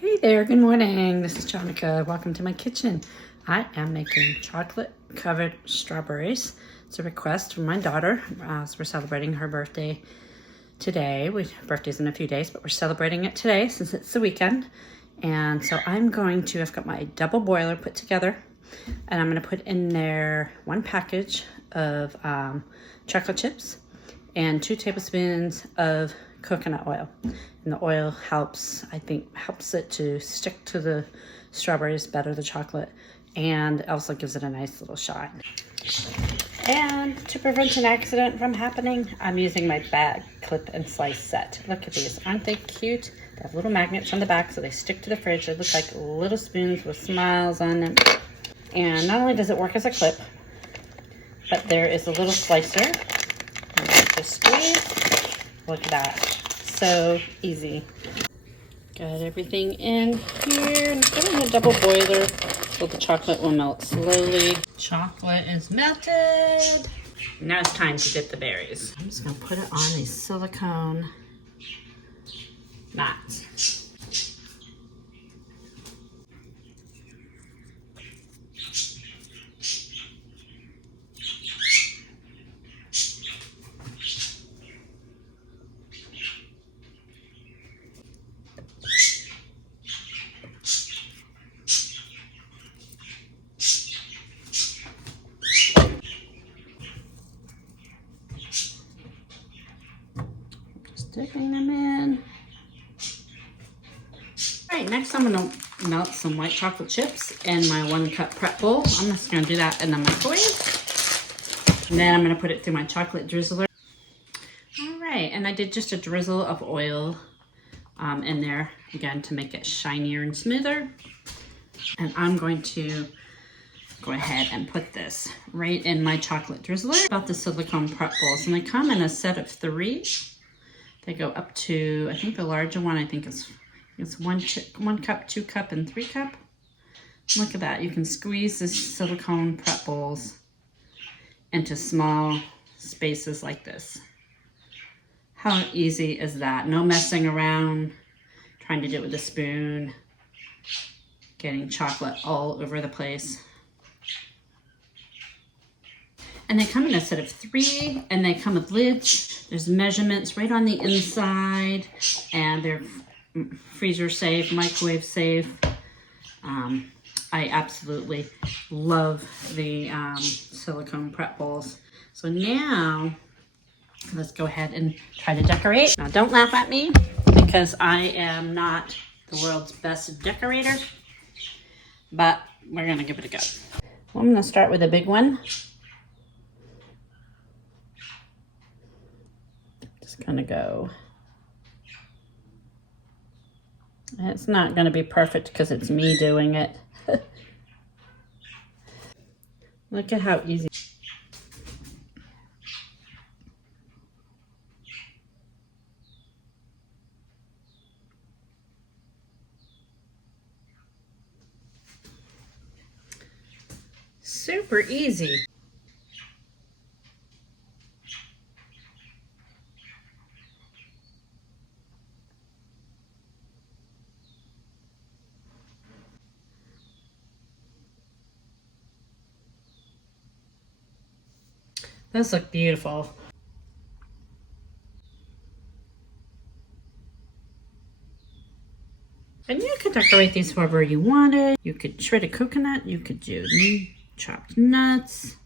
Hey there, good morning. This is Jonica. Welcome to my kitchen. I am making chocolate covered strawberries. It's a request from my daughter as we're celebrating her birthday today. Her birthday's in a few days, but we're celebrating it today since it's the weekend. And so I've got my double boiler put together, and I'm going to put in there 1 package of chocolate chips and 2 tablespoons of coconut oil. And the oil helps it to stick to the strawberries better, the chocolate, and also gives it a nice little shine. And to prevent an accident from happening, I'm using my bag clip and slice set. Look at these, aren't they cute? They have little magnets on the back so they stick to the fridge. They look like little spoons with smiles on them. And not only does it work as a clip, but there is a little slicer. And just squeeze. Look at that. So easy. Got everything in here. I'm putting a double boiler so the chocolate will melt slowly. Chocolate is melted. Now it's time to dip the berries. I'm just gonna put it on these silicone mats. Dipping them in. All right, next I'm gonna melt some white chocolate chips in my 1 cup prep bowl. I'm just gonna do that in the microwave. And then I'm gonna put it through my chocolate drizzler. All right, and I did just a drizzle of oil in there, again, to make it shinier and smoother. And I'm going to go ahead and put this right in my chocolate drizzler. About the silicone prep bowls, and they come in a set of 3. They go up to, I think the larger one, it's 1 cup, 2 cup, and 3 cup. Look at that. You can squeeze the silicone prep bowls into small spaces like this. How easy is that? No messing around, trying to do it with a spoon, getting chocolate all over the place. And they come in a set of 3, and they come with lids. There's measurements right on the inside, and they're freezer safe, microwave safe. I absolutely love the silicone prep bowls. So now, let's go ahead and try to decorate. Now don't laugh at me, because I am not the world's best decorator, but we're gonna give it a go. Well, I'm gonna start with a big one. Gonna go. It's not gonna be perfect because it's me doing it. Look at how easy. Super easy. Those look beautiful. And you could decorate these however you wanted. You could shred a coconut, you could do chopped nuts.